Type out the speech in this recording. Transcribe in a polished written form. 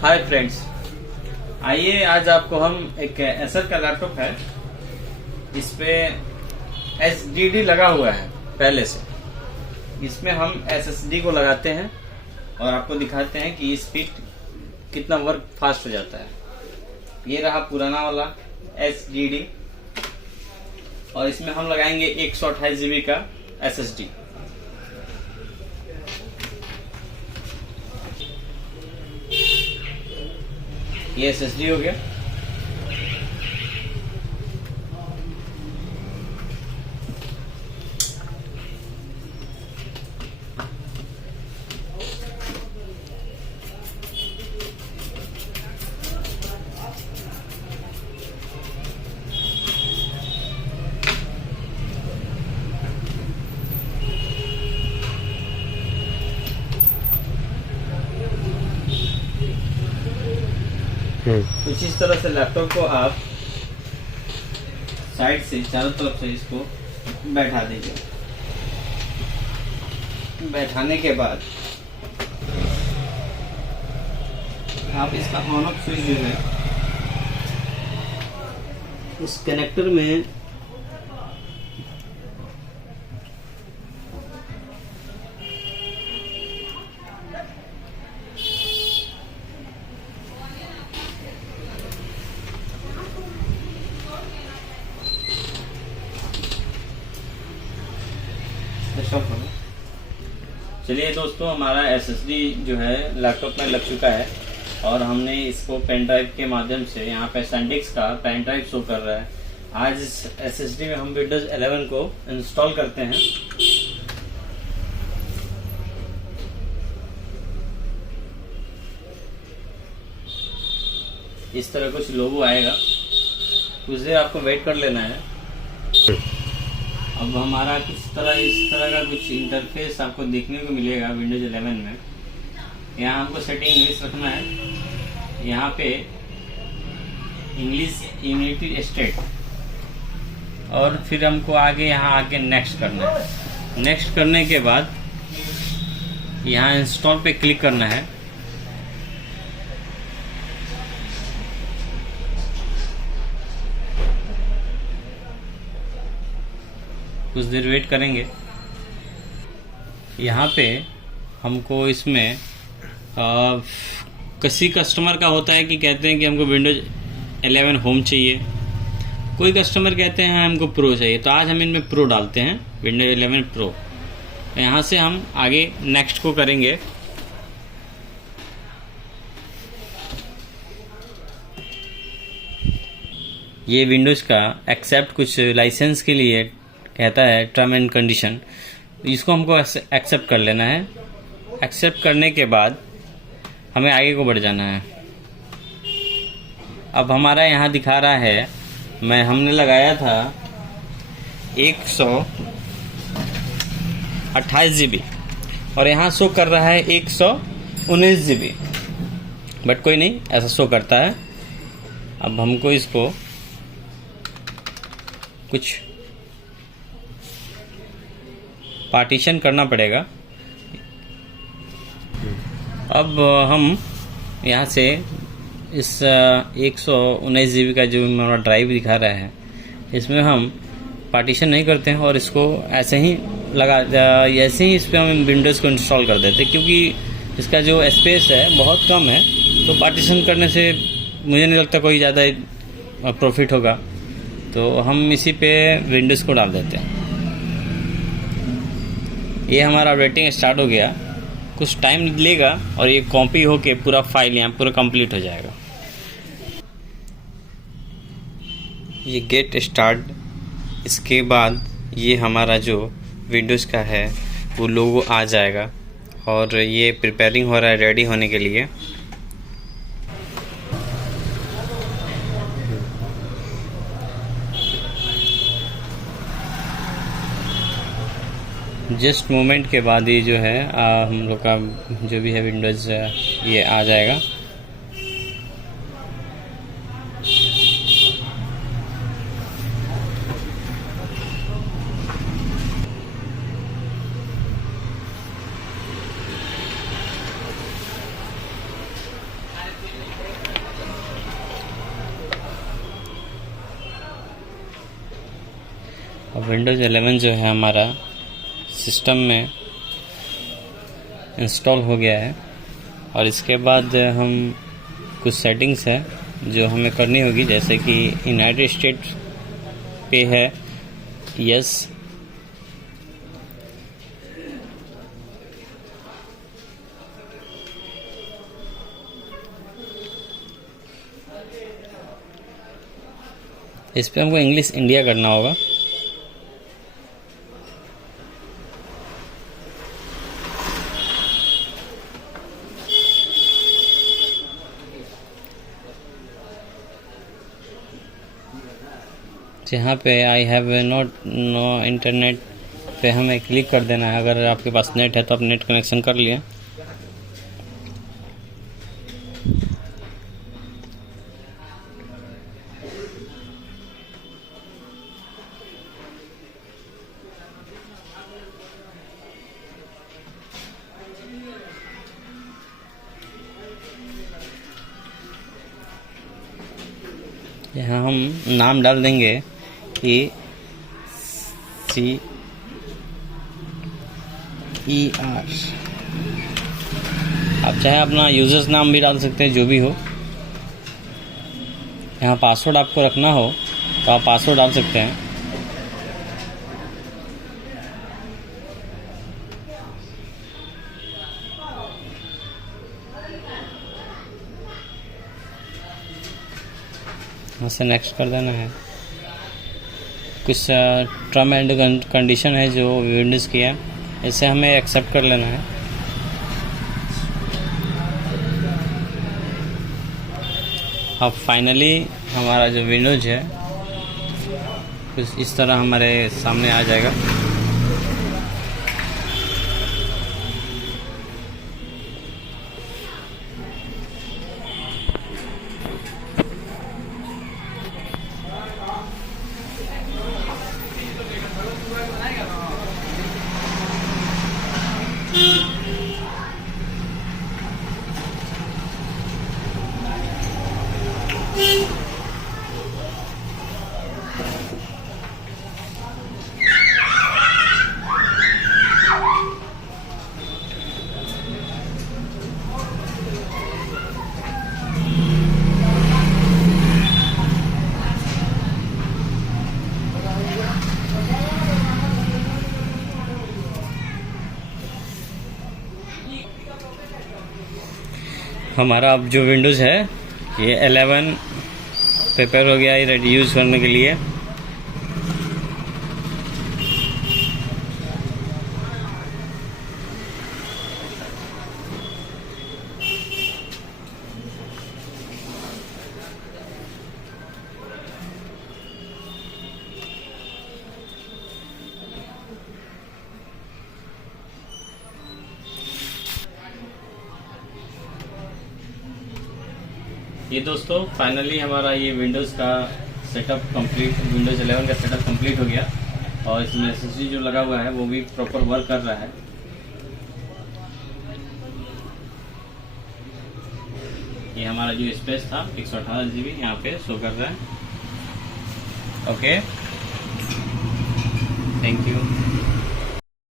Hi friends, आइए आज आपको हम एक एसर का लैपटॉप है, इस पे SSD लगा हुआ है पहले से। इसमें हम SSD को लगाते हैं और आपको दिखाते हैं कि स्पीड कितना वर्क फास्ट हो जाता है। ये रहा पुराना वाला SSD और इसमें हम लगाएंगे 128 GB का SSD। ये SSD हो गया। कुछ इस तरह से लैपटॉप को आप साइड से चारों तरफ से इसको बैठा दीजिए। बैठाने के बाद आप इसका ऑन ऑफ स्विच जो है इस कनेक्टर में चलिए दोस्तों, हमारा SSD जो है लैपटॉप में लग चुका है और हमने इसको पेन ड्राइव के माध्यम से, यहाँ पे SanDisk का पेन ड्राइव शो कर रहा है। आज इस SSD में हम Windows 11 को इंस्टॉल करते हैं। इस तरह कुछ लोगो आएगा, कुछ देर आपको वेट कर लेना है। अब हमारा इस तरह का कुछ इंटरफेस आपको देखने को मिलेगा Windows 11 में। यहाँ हमको सेटिंग इंग्लिश रखना है। यहाँ पे इंग्लिश यूनाइटेड स्टेट और फिर हमको यहाँ आगे नेक्स्ट करना है। नेक्स्ट करने के बाद यहाँ इंस्टॉल पे क्लिक करना है। कुछ देर वेट करेंगे। यहाँ पे हमको इसमें किसी कस्टमर का होता है कि कहते हैं कि हमको Windows 11 होम चाहिए, कोई कस्टमर कहते हैं हमको प्रो चाहिए। तो आज हम इनमें प्रो डालते हैं, Windows 11 प्रो। यहाँ से हम आगे नेक्स्ट को करेंगे। ये विंडोज़ का एक्सेप्ट कुछ लाइसेंस के लिए कहता है, टर्म एंड कंडीशन। इसको हमको एक्सेप्ट कर लेना है। एक्सेप्ट करने के बाद हमें आगे को बढ़ जाना है। अब हमारा यहाँ दिखा रहा है, हमने लगाया था 128 GB और यहाँ शो कर रहा है 119 GB, बट कोई नहीं, ऐसा शो करता है। अब हमको इसको कुछ पार्टीशन करना पड़ेगा। अब हम यहाँ से इस 119 GB का जो हमारा ड्राइव दिखा रहा है, इसमें हम पार्टीशन नहीं करते हैं और इसको ऐसे ही इस पर हम विंडोज़ को इंस्टॉल कर देते हैं, क्योंकि इसका जो स्पेस है बहुत कम है। तो पार्टीशन करने से मुझे नहीं लगता कोई ज़्यादा प्रॉफिट होगा, तो हम इसी पे विंडोज़ को डाल देते हैं। ये हमारा अपडेटिंग स्टार्ट हो गया। कुछ टाइम लेगा और ये कॉपी होके पूरा फाइल यहाँ पूरा कंप्लीट हो जाएगा। ये गेट स्टार्ट, इसके बाद ये हमारा जो विंडोज़ का है वो लोगो आ जाएगा और ये प्रिपेयरिंग हो रहा है रेडी होने के लिए। जस्ट मोमेंट के बाद ये जो है हम लोग का जो भी है विंडोज़ ये आ जाएगा। अब विंडोज़ 11 जो है हमारा सिस्टम में इंस्टॉल हो गया है और इसके बाद हम कुछ सेटिंग्स है जो हमें करनी होगी, जैसे कि यूनाइटेड स्टेट्स पे है यस, इस पे हमको इंग्लिश इंडिया करना होगा। जहाँ पे I have not know internet पे हमें क्लिक कर देना है। अगर आपके पास नेट है तो आप नेट कनेक्शन कर लिए। यहाँ हम नाम डाल देंगे ACER। आप चाहे अपना यूजर्स नाम भी डाल सकते हैं, जो भी हो। यहाँ पासवर्ड आपको रखना हो तो आप पासवर्ड डाल सकते हैं। यहाँ से नेक्स्ट कर देना है। कुछ टर्म एंड कंडीशन है जो विंडोज़ की है, इसे हमें एक्सेप्ट कर लेना है। अब फाइनली हमारा जो विंडोज है कुछ इस तरह हमारे सामने आ जाएगा। हमारा अब जो विंडोज़ है ये 11 प्रिपेयर हो गया है रेडी यूज़ करने के लिए। ये दोस्तों फाइनली हमारा ये विंडोज़ का सेटअप कंप्लीट, विंडोज़ 11 का सेटअप कंप्लीट हो गया और इसमें एसएसडी जो लगा हुआ है वो भी प्रॉपर वर्क कर रहा है। ये हमारा जो स्पेस था 128 GB यहाँ पे शो कर रहा है। Okay, thank you.